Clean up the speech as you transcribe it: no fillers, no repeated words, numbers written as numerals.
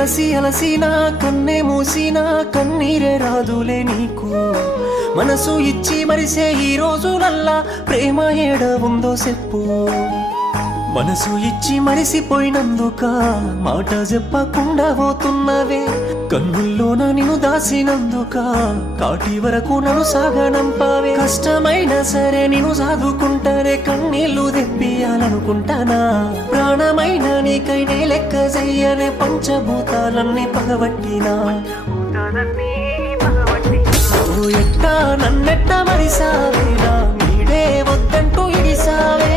అలసి అలసినా కన్నే మూసినా కన్నీరే రాదులే నీకు మనసు ఇచ్చి మరిసే ఈ రోజులల్లా ప్రేమ ఏడ ఉందో చెప్పు మనసు ఇచ్చి మరిసిపోయినందుక మాట చెప్పకుండా పోతున్నవే కన్నుల్లోన నిన్ను దాసినందుక కాటి వరకు నన్ను సాగనంపావే కష్టమైనా సరే నిన్ను సాదుకుంటానే కన్నీళ్లు తెప్పియాలనుకుంటానా ప్రాణమైన నీకైనే లెక్క చెయ్యనే పంచభూతాలన్నీ పగబట్టినా ఎట్టా నన్నెట్ట మరిసావేనా నీడే వద్దంటూ ఇడిసావే